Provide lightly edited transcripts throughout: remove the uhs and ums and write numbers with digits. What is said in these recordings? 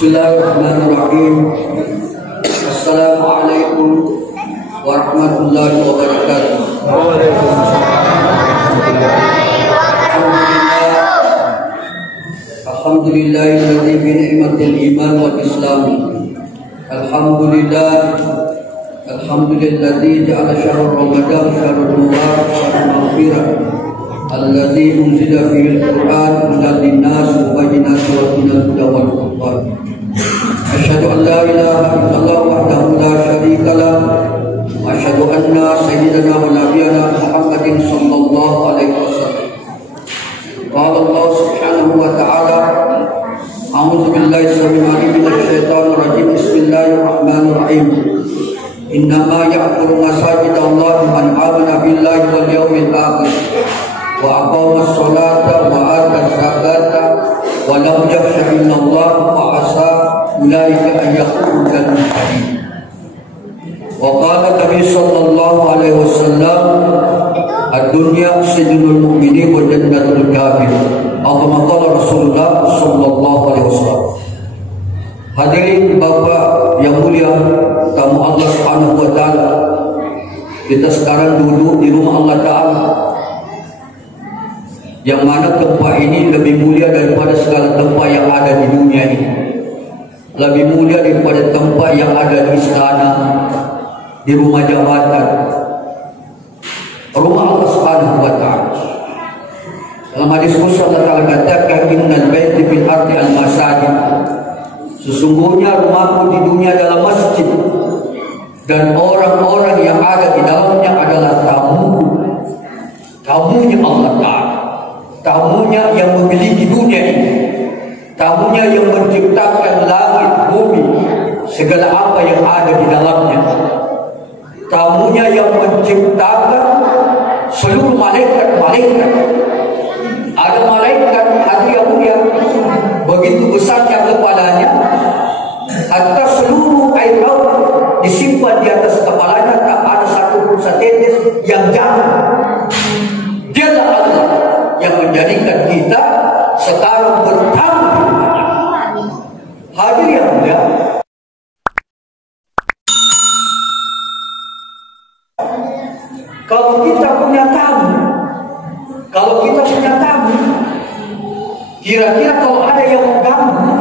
Bismillahirrahmanirrahim. Assalamualaikum warahmatullahi wabarakatuh. Alhamdulillahilladzi bi ni'matil iman wal islam. Alhamdulilladzi ja'ala syahrul ramadan syahrul mubarak syahrul maghfirah. Alladzi unzila fihil Qur'an hudan linnas wa bayyinatin minal huda wal furqan. Asyhadu an la ilaha illallah wahdahu la syarika lah wa asyhadu anna sayyidana wa nabiyyana Muhammadin sallallahu alaihi wasallam. Qala Allah subhanahu wa ta'ala, a'udzu billahi samil alim minasy syaithanir rajim. Bismillahirrahmanirrahim. Innama ya'muru masajidallahi man amana billahi wal yawmil akhir wa aqama as-salata wa ata az-zakata wa lam yakhsha illa Allah fa asa ulaika an yakunu minal muhtadin. Wa qala Nabi sallallahu alaihi wasallam, ad-dunya sijnul mu'minin wa jannatul kafir. Atau qala Rasulullah sallallahu alaihi wasallam. Hadirin Bapak yang mulia, tamu Allah Subhanahu wa taala, kita sekarang duduk di rumah Allah Taala, yang mana tempat ini lebih mulia daripada segala tempat yang ada di dunia ini. Lebih mulia daripada tempat yang ada di istana, di rumah jabatan. Rumah Allah Subhanahu wa taala. Dalam hadis Qudsi Allah Taala katakan, innal baiti fil ardi al masajid. Sesungguhnya rumahku di dunia adalah masjid, dan orang-orang yang ada di dalamnya adalah tamu. Tamunya Allah Ta'ala, tamunya yang memiliki dunia ini, tamunya yang menciptakan langit, bumi, segala apa yang ada di dalamnya, tamunya yang menciptakan seluruh malaikat-malaikat. Ada malaikat hati yang mulia, begitu besarnya kepalanya, atas seluruh air laut disimpan di atas kepalanya, tak ada satu pun setetes yang jatuh. Dialah Allah yang menjadikan kita sekarang bertamu. Hadir yang mulia, kalau kita punya tamu, kira-kira kalau ada yang mengganggu,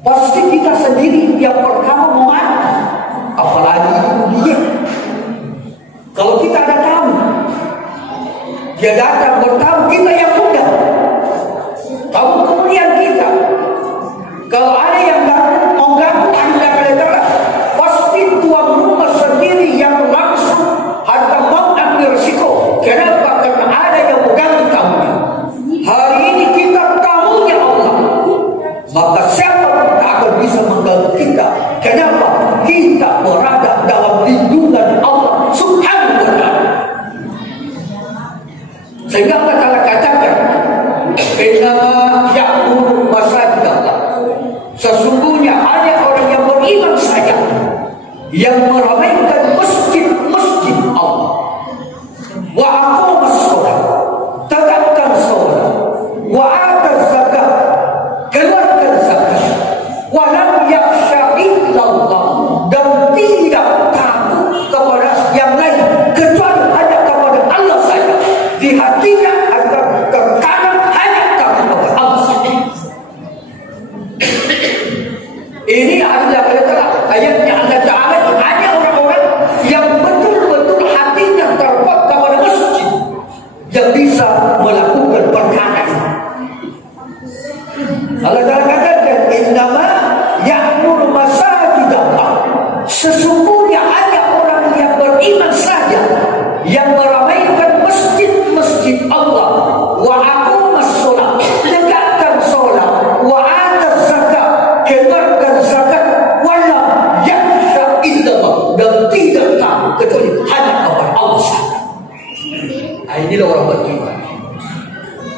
pasti kita sendiri yang pertama memati, apalagi dia. Kalau kita ada tamu, dia datang bertamu, kita yang undang, tamu kemudian kita. Kalau ada yang mengganggu, anda kata pasti tuan rumah sendiri yang langsung harga mau ambil risiko. Kenapa? Karena ada yang mengganggu tamunya. Hari ini kita tamunya Allah, maka siapa pun tak akan bisa mengganggu kita. Kenapa? Kita berada dalam lindungan Allah Subhanahu wa ta'ala. Sehingga Allah Ta'ala katakan, innama ya'muru masajidallah. Sesungguhnya hanya orang yang beriman saja yang meramaikan masjid-masjid Allah. Wa aqamas shalah, tegakkan salat. Wa ataz zakat, keluarkan zakat. Wa lam yakhsha illallah, dan tidak takut kepada yang lain kecuali hanya kepada Allah saja. Di hatinya ada tertanam hanya takut kepada Allah saja. Ini adalah ayatnya Allah Ta'ala, hanya orang-orang yang betul-betul hatinya terpaut kepada masjid yang bisa melakukan perkara ini. Allah Ta'ala katakan, innama ya'muru masajidallah. Sesungguhnya hanya orang yang beriman saja yang meramaikan masjid-masjid Allah. Wa aqamas shalah, tegakkan salat. Wa ataz zakat, keluarkan zakat. Wa lam yakhsha illallah, dan tidak takut kecuali hanya kepada Allah saja. Inilah orang beriman.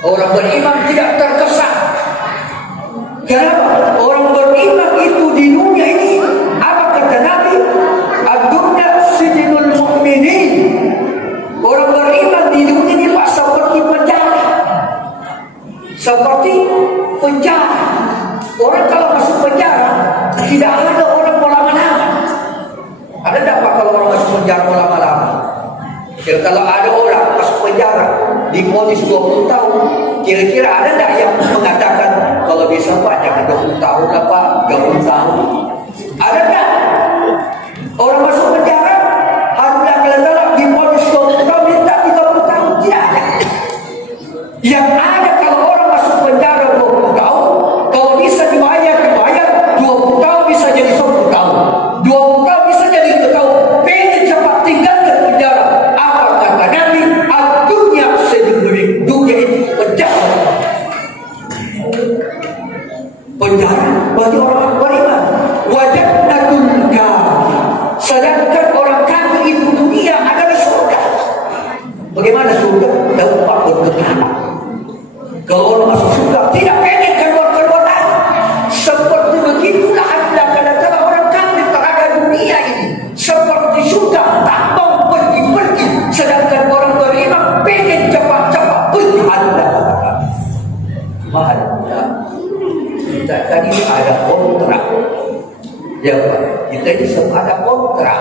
Orang beriman tidak terkesan. Kenapa? Orang beriman itu di dunia ini, apa kata Nabi? Ad-dunya sijnul mu'minin. Orang beriman di dunia ini seperti penjara. Orang kalau masuk penjara tidak ada orang lama-lama. Ada tak Pak kalau orang masuk penjara lama-lama? Kalau ada orang masuk penjara divonis 20 tahun, kira-kira ada tak yang mengatakan kalau bisa Pak jangan 20 tahun lah Pak, 30 tahun? Ada tak? Orang masuk penjara harusnya kalau divonis 20 tahun minta 30 tahun? Tidak ada. Yang ada kalau orang masuk penjara 20 tahun, kalau bisa dibayar 20 tahun bisa jadi 10 tahun, 20 tahun bisa jadi 1 tahun. Pengen cepat tinggal ke penjara. Apa kata Nabi? Dunia sedemikian, dunia itu penjara. Penjara bagi orang beriman. Wajadnatul kafir. Sedangkan orang kafir itu dunia adalah surga. Bagaimana surga? Tempat berkekal. Kalau orang masuk surga tidak pengen keluar lagi. Seperti begitulah anda kata orang kafir terhadap dunia ini. Seperti surga tak mau pergi. Sedangkan orang beriman pengen cepat-cepat pergi anda. Makanya kita tadi ada kontrak. Ya Pak, kita ini semua ada kontrak.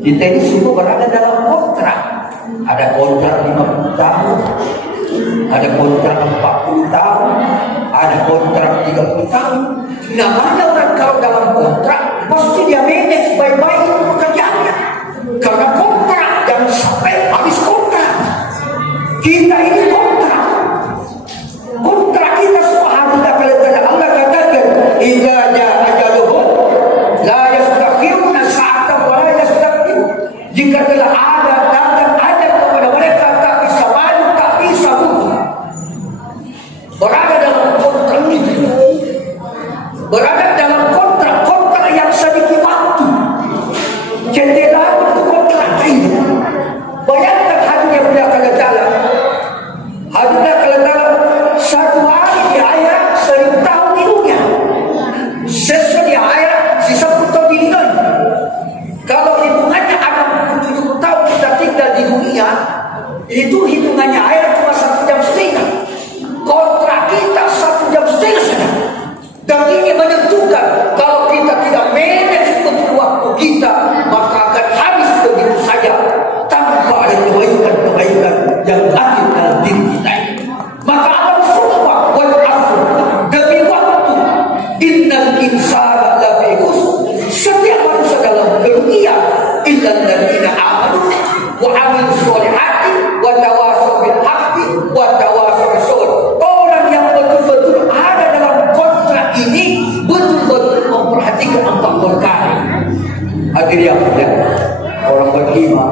Kita ini semua berada dalam kontrak. Ada kontrak 50 tahun, ada kontrak 40 tahun, ada kontrak 30 tahun. Namanya orang kalau dalam kontrak pasti dia manage baik-baik pekerjaannya. Karena kontrak jangan sampai habis kontrak. Kita ini kontrak. Kontrak kita semua harus dapat. Allah katakan, "Idza jaa ajaluhum la yastakhiruna sa'atan wa la yastaqdimun." Jika telah ada datang ajal kepada mereka tak bisa maju, tak bisa mundur. Berada dalam kontrak ini. Berada dalam kontrak yang sedikit waktu. Jendela itu kontrak ini. Bayangkan hatinya beliau akan jalan. Hatinya akan jalan 1 hari di akhirat 1000 tahun di dunia. Sesuai di akhirat sisa 10 tahun di dunia. Kalau hitungannya 67 tahun kita tinggal di dunia, itu hitungannya akhirat cuma 1,5 jam. Kontrak kita 1,5 jam saja. Dan ini menentukan kalau kita tidak manage betul waktu kita, maka akan habis begitu saja tanpa ada kebaikan yang lahir dalam diri kita. Maka akan semua wal asr demi waktu. Innal insana lafi khusr. Setiap manusia dalam kerugian. Illa alladziina aamanu wa 'amilus shalihati wa tawassaw bil haqqi wa tawassaw bis sabr. Orang yang betul-betul ada dalam kontrak ini betul-betul memperhatikan 4 perkara. Hadirin yang mulia, orang beriman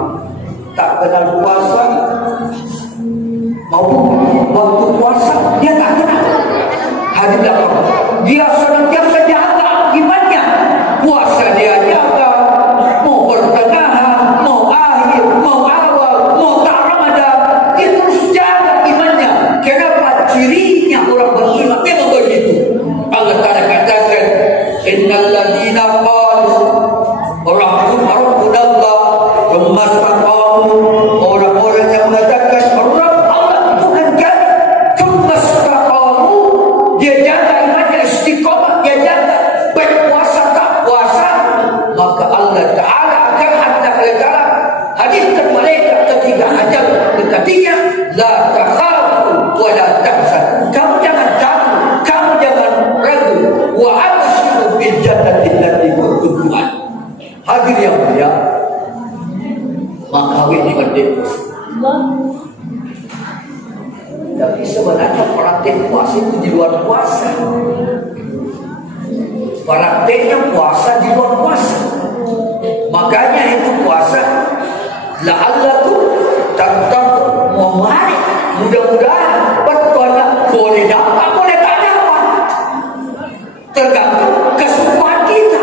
tak kenal puasa maupun waktu puasa dia tak kenal. Hadirin dia senantiasa jaga imannya. Puasa dia jaga, mau pertengahan, mau akhir, mau awal, mau tak Ramadan, dia terus jaga imannya. Kenapa? Cirinya orang beriman memang begitu. Allah Ta'ala katakan, innal ladzina qalu rabbunallah tsumma istaqamu. Orang-orang yang mengatakan Rabb Allah Tuhan kami, tsumma istaqamu, dia jaga imannya, istiqamah, dia jaga baik puasa tak puasa, maka Allah Ta'ala akan hadirkan mereka ketika ajal dekatinya. La takhafu wa la tahzan. Kamu jangan takut, kamu jangan ragu. Wa abshiru bil jannati allati kuntum tu'ad. Hadir yang mulia, maka ini penting. Tapi sebenarnya praktek puasa itu di luar puasa. Prakteknya puasa di luar puasa. Makanya itu puasa la'allakum tattaqun. Mari mudah-mudahan bertobat. Boleh dapat, boleh tak dapat, tergantung kesukaan kita.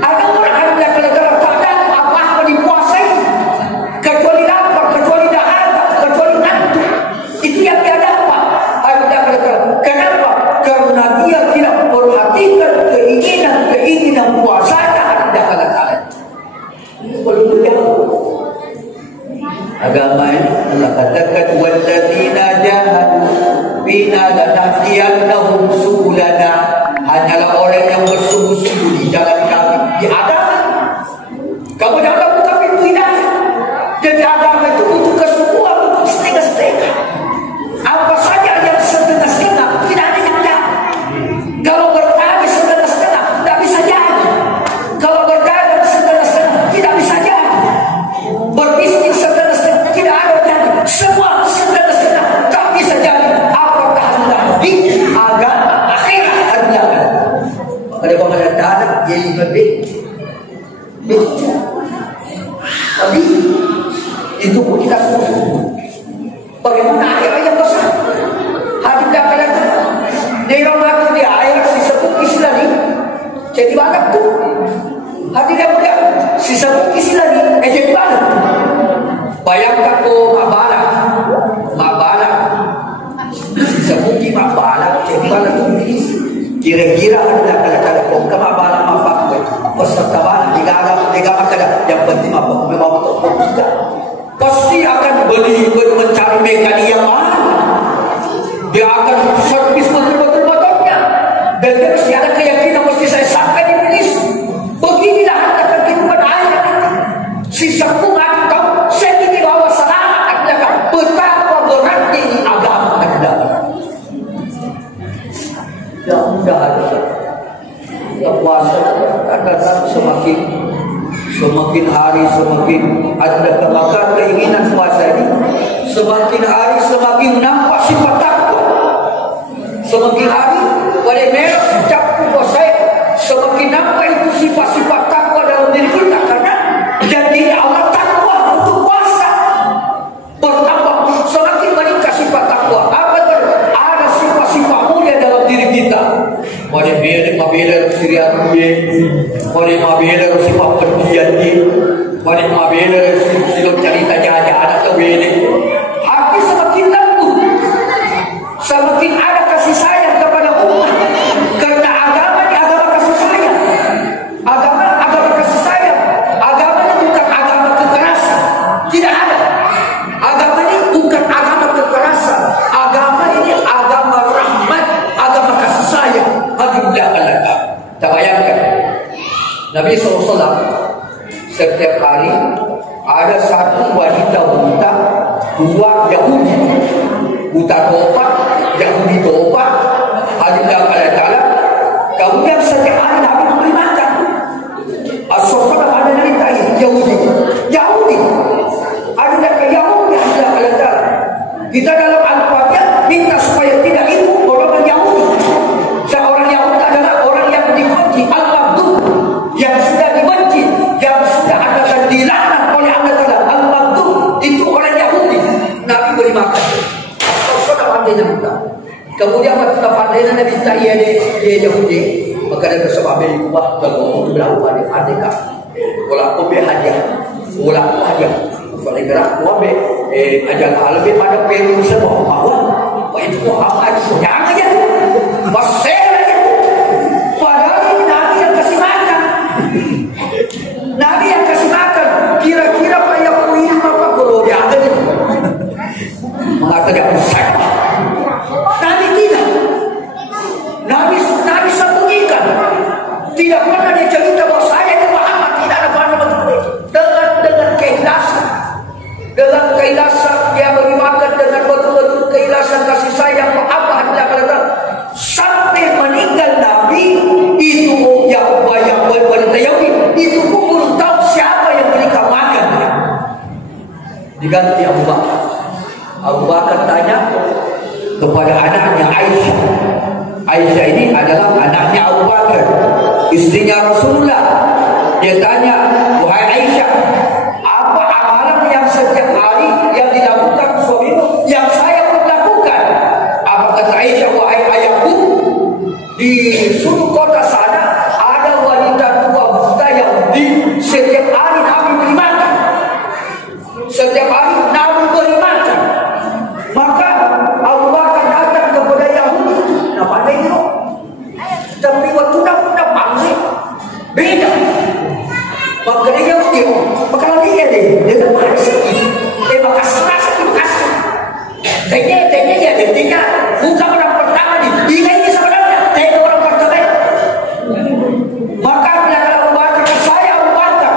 Ada orang yang kalau tak dapat apa-apa dipuasai, kecuali lapar, kecuali dahaga, kecuali ngantuk. Itu yang dia dapat. Kenapa? Karena dia tidak memperhatikan keinginan puasanya. Ada kala-kala itu perlu jauh. Bagaimana air yang besar? Hadis kata dia mati di air sisa bukis lagi. Jadi banyak tuh. Hadis dia sisa bukis lagi. Jadi banyak. Bayangkan tuh mabala. Sisa bukis mabala. Jadi banyak tuh. Kira-kira ada kok mabala mabak. Peserta bala tiga ada yang penting apa? Memang betul kita. Pasti akan mencari mekanik yang mana. Dia akan servis betul-betulnya. Dan dia mesti ada keyakinan mesti saya sampai di Iblis. Beginilah harta kehidupan air ini. Si sepung atau saya ini bawa selamat adalah betapa beratnya ini agama adalah. Ya mudah ya puasa kadang semakin hari semakin ada kebakar keinginan puasa ini, semakin hari semakin nampak sifat takwa, semakin hari pada merah sejak puasa semakin nampak itu sifat-sifat takwa dalam diri kita karena jadi Allah takwa untuk puasa bertambah semakin meningkat sifat takwa. Apa itu? Ada sifat-sifat mulia dalam diri kita. Pada mabela siriat dia, pada mabela sifat pendiam dia, pada mabela silap cerita jaja anak terbeli. Hati semakin lembut, semakin ada kasih sayang kepada umat. Karena agama ini agama kasih sayang, agama kasih sayang. Agama ini bukan agama kekerasan, tidak ada. Agama ini bukan agama kekerasan, agama ini agama rahmat, agama kasih sayang. Tak bayangkan Nabi SAW setiap hari ada satu wanita buta, dua Yahudi buta tobat, Yahudi tobat. Alhamdulillah Ta'ala. Kemudian setiap hari Nabi memberi makan. As-Sofana ada cerita Yahudi ada dari Yahudi. Alhamdulillah Ta'ala. Kita dalam Al-Fatihah minta supaya tidak itu golongan Yahudi. Seorang Yahudi adalah orang yang dibenci, al-maghdub, yang sudah dibenci, yang sudah ada dan dilaknat oleh Allah Taala. Al-maghdub itu orang Yahudi. Nabi beri makan. Sudah pandainya kita. Kemudian waktu pandainya Nabi tanya dia Yahudi, maka dia bersama Nabi wah kalau itu berapa dia adikah? Kalau aku berhadiah, kalau aku hadiah, kalau gerak aku ajak lebih pada peru semua bawa. Wah itu apa itu? Jangan aja. Masih padahal ini Nabi yang kasih makan. Nabi yang kasih makan. Kira-kira Pak Yakui apa kalau dia ada ni? Mengatakan besar. Nabi tidak. Nabi sembunyikan. Tidak pernah dia cerita bahawa saya itu Muhammad. Tidak ada mana-mana. Dengan keikhlasan. Dengan keikhlasan dia beri makan dengan betul-betul keikhlasan kasih sayang apa hendak kata sampai meninggal Nabi itu yang wanita Yahudi itu pun belum tahu siapa yang berikan makan dia. Diganti Abu Bakar. Abu Bakar tanya kepada anaknya Aisyah. Aisyah ini adalah anaknya Abu Bakar, istrinya Rasulullah. Dia tanya, wahai Aisyah, apa amalan yang setiap hari yang dilakukan suamimu yang saya pun lakukan? Apa kata Aisyah, wahai ayahku, di suatu kota sana ada wanita tua buta yang setiap hari Nabi beri makan. Setiap hari Nabi beri makan. Maka Abu Bakar datang kepada Yahudi, namanya itu. Tapi waktu Nabi panggil beda. Maka dia Yahudi, maka dia makasih. Dia makasih. Tanya dia tinggal bukan orang pertama ni. Dia ini sebenarnya tanya orang pertama. Maka bila Abu Bakar saya Abu Bakar,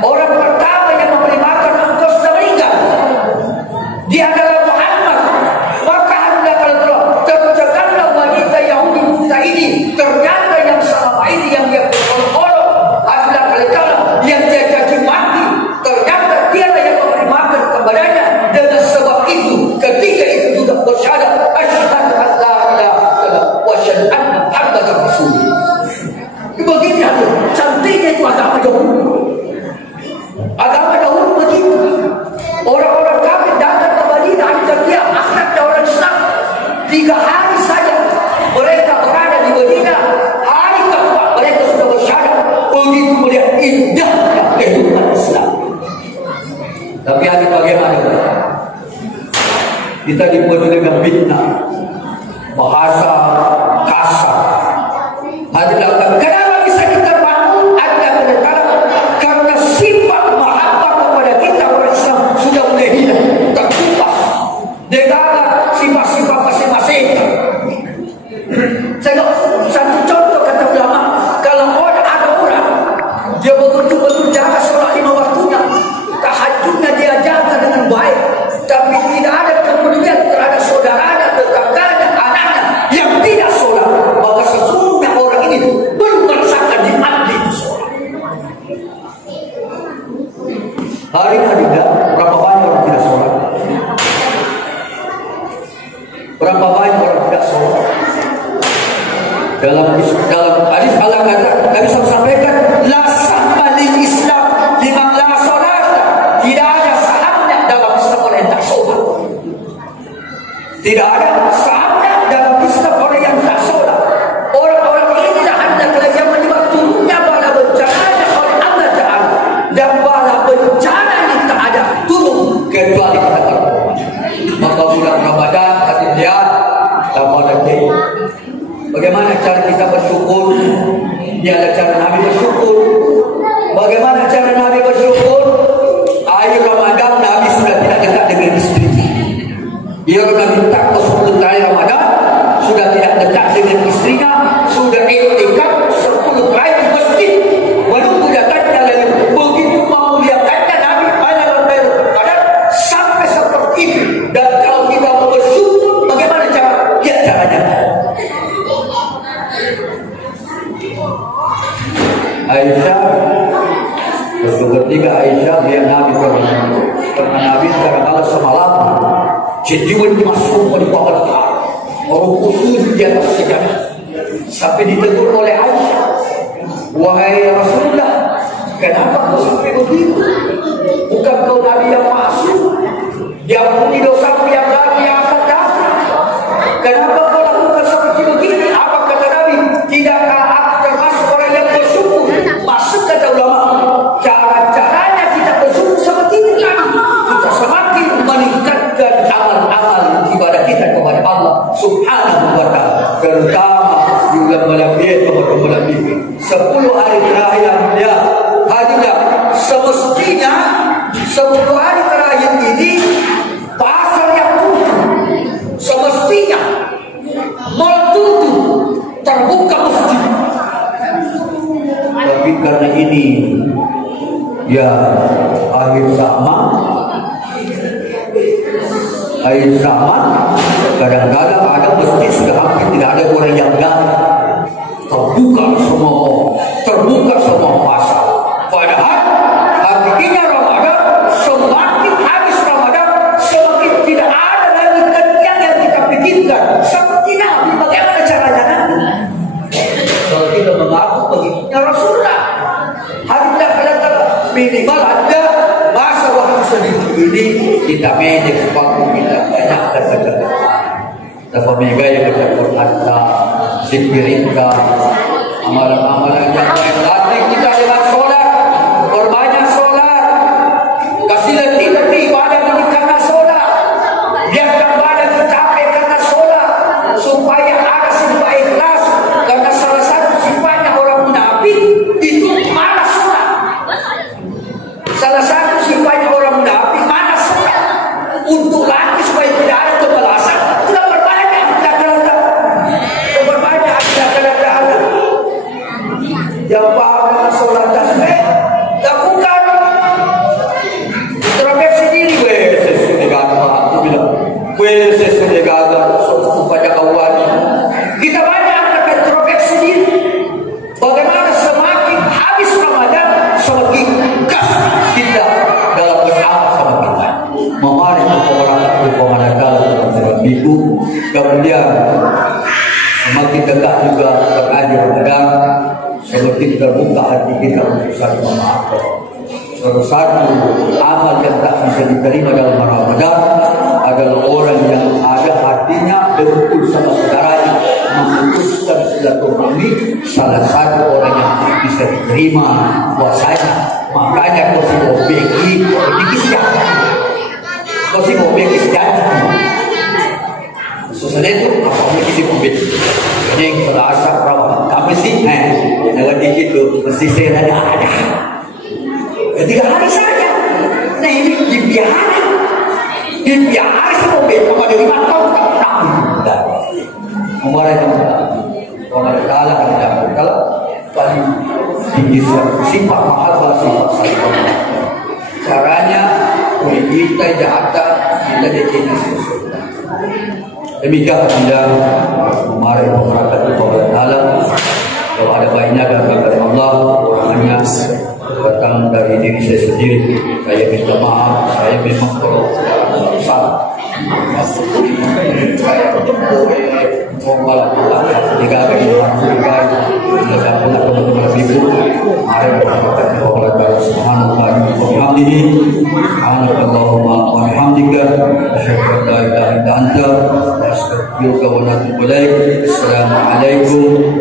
orang pertama yang memberi makan engkau sudah meninggal. Dia adalah Muhammad. Maka anda kalau terjaganya wanita Yahudi buta ini, ternyata yang selama ini yang dia berolok-olok adalah kalau yang dia caci maki, ternyata dia yang memberi makan kepadanya. Dengan sebab itu ketika itu juga bersyahadat asyhadu an la ilaha illallah wa asyhadu anna muhammadar rasulullah. Begini aja cantiknya itu agama Yahudi. Agama Yahudi begitu. Orang-orang kafir datang ke Madinah kita dipenuhi dengan fitnah, bahasa kasar. Adalah kenapa bisa kita bangun ada kebenaran? Karena sifat mahabbah kepada kita orang Islam sudah mulai hilang, terkupas dengan sifat-sifat masing-masing. Saya satu contoh kata ulama, kalau ada orang dia betul-betul jaga sholat 5 waktunya, tahajudnya dia jaga dengan baik, tapi tidak ada kepedulian terhadap saudaranya, tetangganya, anaknya yang tidak sholat, maka sesungguhnya orang ini belum merasakan nikmat di sholat. Hari ini berapa banyak orang tidak sholat? Berapa banyak orang tidak sholat? Dalam hadis Allah kata, Nabi SAW sampaikan, la sahma lil Islam liman la sholat. Tidak ada sahamnya dalam Islam orang yang tak sholat. Tidak ada sahamnya dalam Islam orang yang tak sholat. Orang-orang inilah hendaklah yang menyebab turunnya bala bencana oleh Allah Ta'ala, dan bala bencana ini tak ada turun kecuali kita bertobat. Maka bulan Ramadan hati dia Ramadan ini. Bagaimana cara kita bersyukur? Ini ada cara Nabi bersyukur. Bagaimana cara Nabi bersyukur? Akhir Ramadan Nabi sudah tidak dekat dengan istri. Dia Nabi tak ke 10 hari Ramadan sudah tidak dekat dengan istrinya, sudah iktikaf 10 hari di masjid. Menunggu datangnya lalu begitu memuliakannya Nabi banyak Ramadan sampai seperti itu. Dan kalau kita mau bersyukur, bagaimana cara? Ya caranya. Aisyah, ketiga Aisyah dia Nabi karena Nabi kadang-kadang semalam jiwa dimasuk di bawah orang khusus di atas sejadah sampai ditegur oleh Aisyah, wahai Rasulullah, kenapa kau sampai begitu? Bukan kau Nabi yang masuk, diampuni dosamu yang lagi yang akan datang. Kenapa kau lakukan seperti begini? Apa kata Nabi? Tidakkah aku termasuk orang yang bersyukur? Masuk kata ulama, cara-caranya kita bersyukur seperti ini kan? Kita semakin meningkatkan amal-amal ibadah kita kepada Allah Subhanahu wa ta'ala, terutama juga melebihi 10 hari terakhir ya. Hadirlah semestinya 10 hari terakhir ini pasar yang tutup, semestinya mal tutup, terbuka masjid. Tapi karena ini ya akhir zaman kadang-kadang ada masjid sudah hampir tidak ada orang yang datang, terbuka semua pasar. Padahal hakikatnya Ramadan semakin habis Ramadan semakin tidak ada lagi kegiatan yang kita pikirkan seperti Nabi. Bagaimana caranya Nabi? Kalau kita mengaku begitunya Rasulullah, harusnya kelihatan minimal ada masa waktu sedikit ini kita manage waktu kita banyak saja. Dapat megaya kita berkata, zikirika, amalan-amalan yang baik. Latih kita dengan sholat, berbanyak sholat. Kasih letih ibadah ini karena sholat. Biarkan badan kita capek karena sholat, supaya ada sifat ikhlas. Karena salah satu sifatnya orang munafik itu malas sholat. Salah satu sifatnya orang munafik malas sholat. Untuk latih supaya tidak ada kebalasan, kita berbanyak ada. Yang paham sholat tasbih lakukan. Terobek sendiri sudah gagal. Aku bilang sudah gagal pada kawan. Kita banyak akan terobek sendiri. Bagaimana semakin habis Ramadan semakin gas kita dalam beramal sama kita. Memari orang dalam minggu, kemudian semakin dekat juga berakhir Ramadan, semakin terbuka hati kita untuk saling memaafkan. Satu amal yang tak bisa diterima dalam Ramadan adalah orang yang ada hatinya betul sama saudaranya, memutuskan silaturahmi. Salah satu orang yang tidak bisa diterima puasanya. Makanya kau si mau beki janji. Istri saya ada. Ketika hari saja. Nah ini dibiarkan. Dibiarkan semua betul pada 5 tahun tak pernah. Kemarin Allah Taala kalau paling tinggi sifat mahal sifat saling. Caranya kita jahatan kita jadi sesuatu. Demikian tidak kemarin masyarakat Allah Taala. Kalau ada baiknya dari Allah, orangnya datang dari diri saya sendiri. Saya minta maaf. Saya memang kalau salah. Saya ngomong jika ada yang tidak pernah teman-teman ibu, mari kita berdoa subhanahu wa ta'ala bihamdihi, subhanallahumma wa bihamdika, asyhadu an la ilaha illa anta, astaghfiruka wa atubu ilaik. Assalamualaikum